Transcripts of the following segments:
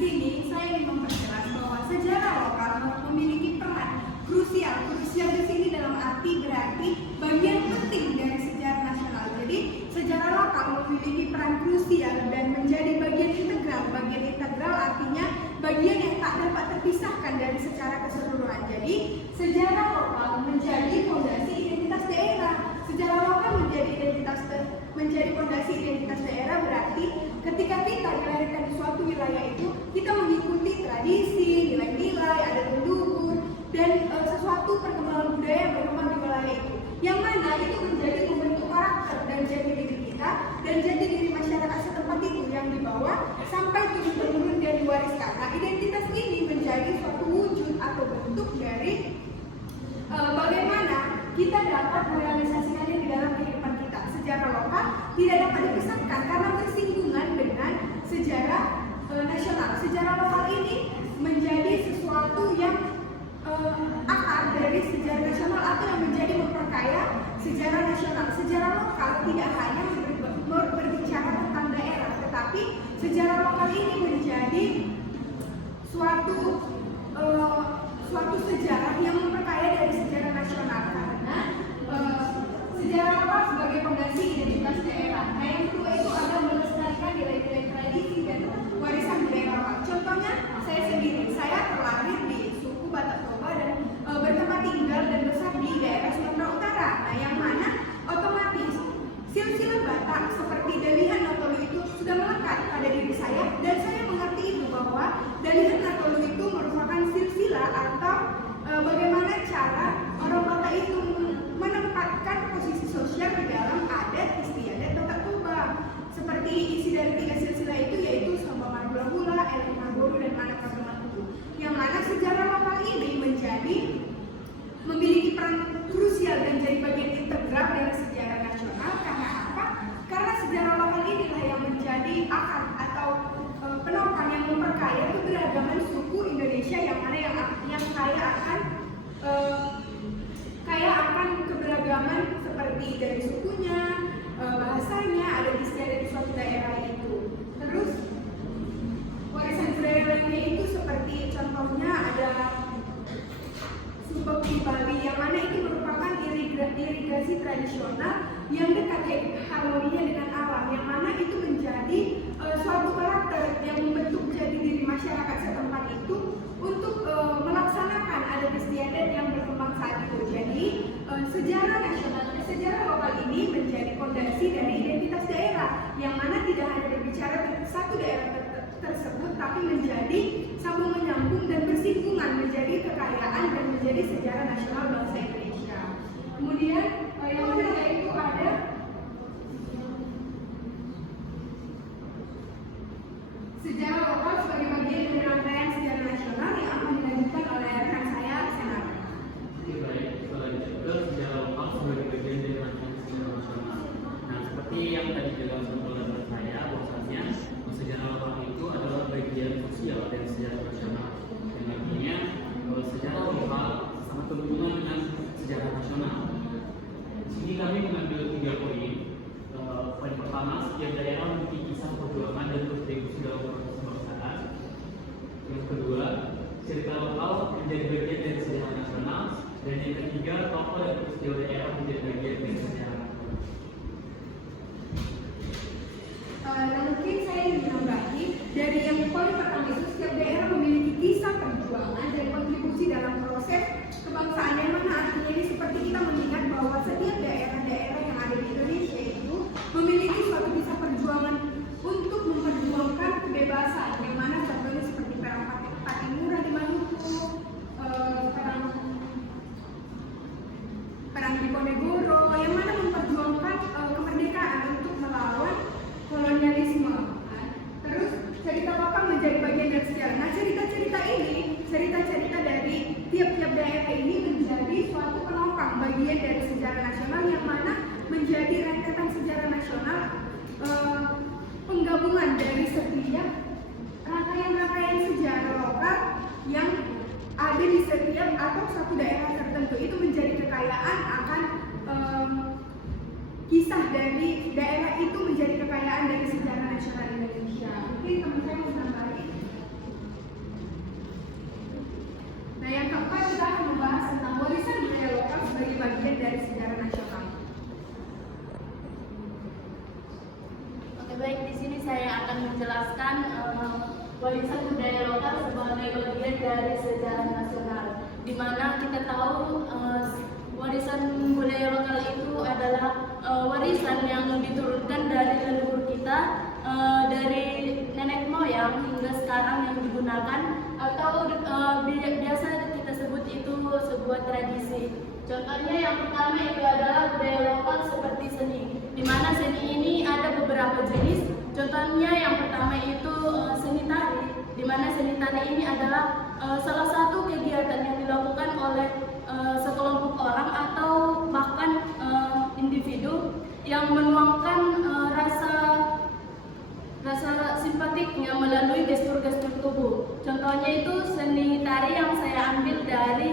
sini saya ingin memperjelas bahwa sejarah lokal memiliki peran krusial. Krusial di sini dalam arti berarti bagian penting dari sejarah nasional. Jadi sejarah lokal memiliki peran krusial dan menjadi bagian integral. Bagian integral artinya bagian yang tak dapat terpisahkan dari secara keseluruhan. Jadi sejarah lokal menjadi fondasi identitas daerah. Sejarah lokal menjadi fondasi identitas daerah berarti ketika kita dilahirkan di suatu wilayah itu, kita mengikuti tradisi, nilai-nilai, adat leluhur, dan sesuatu perkembangan budaya yang berkembang di wilayah itu. Yang mana itu menjadi membentuk karakter dan jati diri kita dan jati diri masyarakat setempat itu yang dibawa sampai turun-temurun dan diwariskan. Nah, identitas ini menjadi suatu wujud atau bentuk dari bagaimana kita dapat merealisasikannya di dalam kehidupan kita. Sejarah lokal tidak dapat dipisahkan karena bersinggungan dengan sejarah nasional. Sejarah lokal ini menjadi sesuatu yang akar dari sejarah nasional atau yang menjadi memperkaya sejarah nasional. Sejarah lokal tidak hanya berbicara tentang daerah, tetapi sejarah lokal ini menjadi suatu sejarah yang memperkaya dari sejarah nasional karena sejarah lokal sebagai fondasi identitas daerah. Nah, yang kedua itu adalah melestarikan nilai-nilai tradisi dan warisan budaya lokal. Contohnya saya sendiri, saya terlahir di suku Batak Toba dan bertempat tinggal dan besar di daerah Sumatera Utara. Nah, yang mana otomatis silsilah Batak seperti Dalihan Natolu itu sudah melekat pada diri saya dan saya mengerti itu bahwa Dalihan Natolu itu merupakan silsilah atau bagaimana cara orang Batak itu menempatkan posisi sosial di dalam adat istiadat Batak Toba. Seperti isi dari 3 silsilah itu yaitu Sambal Hula, Eling Magoru, dan Manak Kabupaten. Yang mana sejarah lokal ini memiliki peran krusial dan jadi bagian integral dari sejarah nasional. Karena apa? Karena sejarah lokal inilah yang menjadi akar atau penopang yang memperkaya keberagaman suku Indonesia yang mana yang kaya akan keberagaman seperti dari sukunya, bahasanya, adat istiadat di suatu daerah itu. Terus warisan budaya lainnya itu seperti contohnya ada subak di Bali yang mana itu merupakan irigasi tradisional yang dekat harmoninya dengan alam, yang mana itu menjadi suatu karakter yang membentuk jati diri masyarakat setempat itu untuk melaksanakan adat istiadat yang berkembang saat itu. Jadi sejarah lokal ini menjadi fondasi dari identitas daerah, yang mana tidak hanya berbicara tentang satu daerah tersebut, tapi menjadi sambung menyambung dan bersinggungan menjadi kekayaan dan menjadi sejarah nasional bangsa Indonesia. Kemudian yang ketiga itu ada sejarah lokal sebagai bagian dari rangkaian sejarah nasional yang akan dilanjutkan oleh rekan saya, Senar. Baik, selanjutnya sejarah lokal sebagai bagian dari rangkaian sejarah nasional. Nah, seperti yang tadi dijelaskan oleh rekan saya, bahwasanya sejarah lokal itu adalah bagian sosial dari sejarah nasional. Yang artinya sejarah lokal sangat berhubungan dengan sejarah nasional. Di sini kami mengambil 3 poin. Poin pertama, setiap daerah memiliki kisah perjuangan dan kontribusi dalam proses kebangsaan. Yang kedua, cerita lokal menjadi bagian dari sejarah nasional. Dan yang ketiga, tokoh dan peristiwa daerah menjadi bagian dari sejarah nasional. Mungkin saya ingin menambahi dari yang poin pertama itu setiap daerah memiliki kisah perjuangan dan kontribusi dalam proses kebangsaan, yang mana artinya ini seperti kita mengingat bahwa setiap daerah-daerah yang ada di Indonesia itu memiliki suatu kisah perjuangan untuk memperjuangkan kebebasan, yang mana contohnya seperti perang Patimura di Maluku, perang Diponegoro, yang mana memperjuangkan kemerdekaan untuk melawan kolonialisme. Terus cerita lokal menjadi bagian dari sejarah. Nah, cerita-cerita dari tiap-tiap daerah ini menjadi suatu penopang bagian dari sejarah nasional, yang mana menjadi rentetan sejarah nasional, penggabungan dari setiap rangkaian sejarah lokal yang ada di setiap atau satu daerah tertentu. Itu menjadi kekayaan akan kisah dari daerah itu menjadi kekayaan dari sejarah nasional Indonesia. Mungkin teman saya mau tambahin. warisan budaya lokal sebagai bagian dari sejarah nasional, di mana kita tahu warisan budaya lokal itu adalah warisan yang diturunkan dari leluhur kita, dari nenek moyang hingga sekarang yang digunakan, atau biasa kita sebut itu sebuah tradisi. Contohnya yang pertama itu adalah budaya lokal seperti seni, di mana seni ini ada beberapa jenis. Contohnya yang pertama itu seni tari, di mana seni tari ini adalah salah satu kegiatan yang dilakukan oleh sekelompok orang atau bahkan individu yang menuangkan rasa simpatiknya melalui gestur-gestur tubuh. Contohnya itu seni tari yang saya ambil dari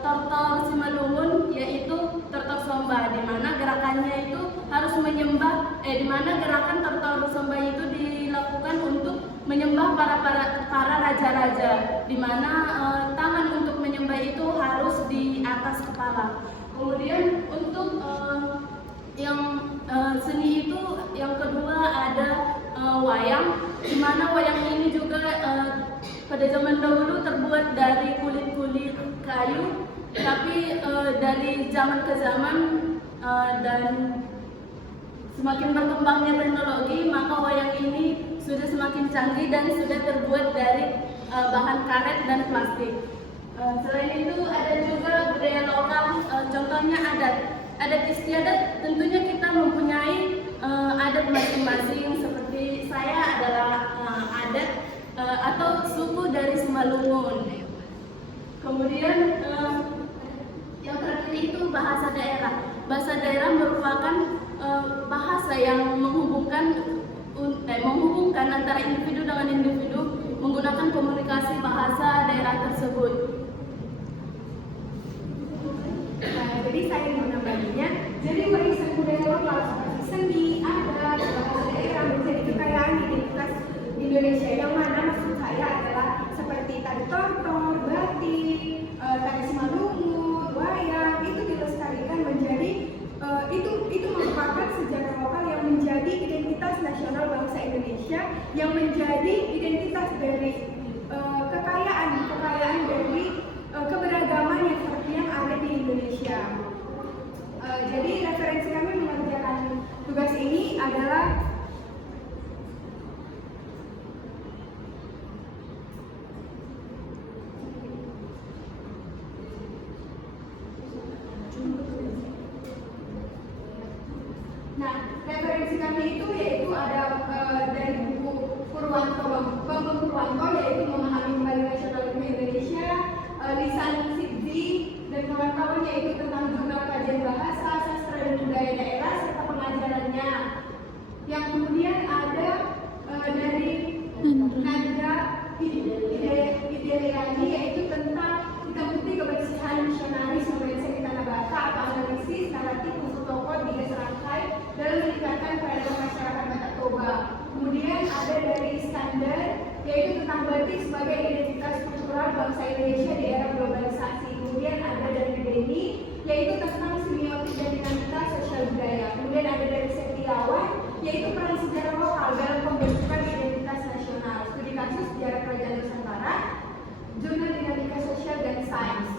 Tortor Simalungun, yaitu Tortor Somba, di mana gerakannya itu harus menyembah, di mana gerakan Tortor Somba itu dilakukan untuk menyembah para raja-raja, di mana tangan untuk menyembah itu harus di atas kepala. Kemudian untuk yang seni itu yang kedua ada wayang, di mana wayang ini juga pada zaman dahulu terbuat dari kulit-kulit kayu, tapi dari zaman ke zaman dan semakin berkembangnya teknologi, maka wayang ini sudah semakin canggih dan sudah terbuat dari bahan karet dan plastik. Selain itu ada juga budaya lokal, contohnya adat istiadat. Tentunya kita mempunyai adat masing-masing, seperti saya adalah adat atau suku dari Simalungun. Kemudian yang terakhir itu bahasa daerah. Bahasa daerah merupakan bahasa yang menghubungkan antara individu dengan individu menggunakan komunikasi bahasa daerah tersebut. Nah, jadi saya mau menambahinya. Jadi warisan budaya lokal seperti seni, adat, bahasa daerah menjadi kekayaan identitas Indonesia, yang mana maksud saya adalah seperti tari tortor, batik, tari Simalungun, wayang, itu dilestarikan menjadi itu merupakan sejarah lokal yang menjadi identitas nasional bangsa Indonesia, yang menjadi identitas dari kekayaan dari keberagaman yang seperti yang ada di Indonesia. Jadi referensi kami mengerjakan tugas ini adalah referensi kami itu yaitu ada dari buku Bambang Purwanto, yaitu Memahami Kembali Nasionalisme Indonesia, Lisan Sidzi dan kawan-kawan, yaitu tentang jurnal kajian bahasa, sastra dan budaya daerah serta pengajarannya. Yang kemudian ada dari Nadra Idealiani, yaitu tentang hitam putih kebersihan misionaris Indonesia di Tanah Batak, atau analisis naratif untuk tokoh di serangkai dalam meningkatkan peradaban masyarakat Batak Toba. Kemudian ada dari Iskandar, yaitu tentang batik sebagai identitas kultural bangsa Indonesia di era globalisasi. Kemudian ada dari Beni, yaitu tentang semiotik dan dinamika sosial budaya. Kemudian ada dari Setiawan, yaitu peran sejarah lokal dalam pembentukan identitas nasional. Studi kasus sejarah kerajaan Nusantara, jurnal dinamika sosial dan sains.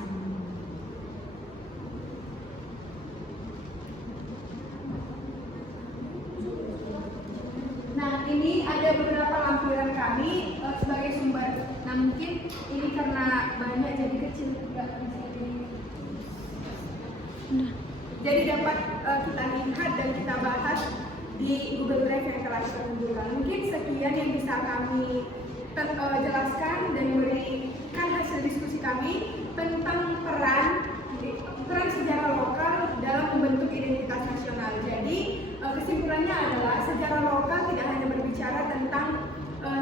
Nah, ini ada beberapa lampiran kami sebagai sumber. Nah, mungkin ini karena banyak jadi kecil juga. Jadi dapat kita lihat dan kita bahas di Google Drive yang telah kita tunjukkan. Mungkin sekian yang bisa kami jelaskan dan memberikan hasil diskusi kami tentang peran sejarah lokal dalam membentuk identitas nasional. Jadi kesimpulannya adalah sejarah lokal tidak hanya berbicara tentang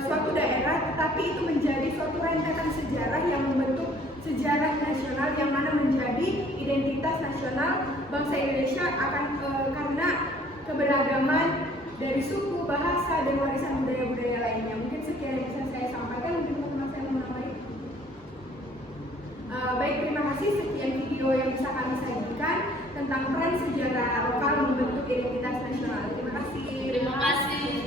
suatu daerah, tetapi itu menjadi suatu rentetan sejarah yang membentuk sejarah nasional, yang mana menjadi identitas nasional bangsa Indonesia karena keberagaman dari suku, bahasa, dan warisan budaya-budaya lainnya. Mungkin sekian yang bisa saya sampaikan. Mungkin teman-teman saya mau menambahkan. Baik, terima kasih. Sekian video yang bisa kami sajikan tentang peran sejarah lokal membentuk identitas nasional. Terima kasih. Terima kasih.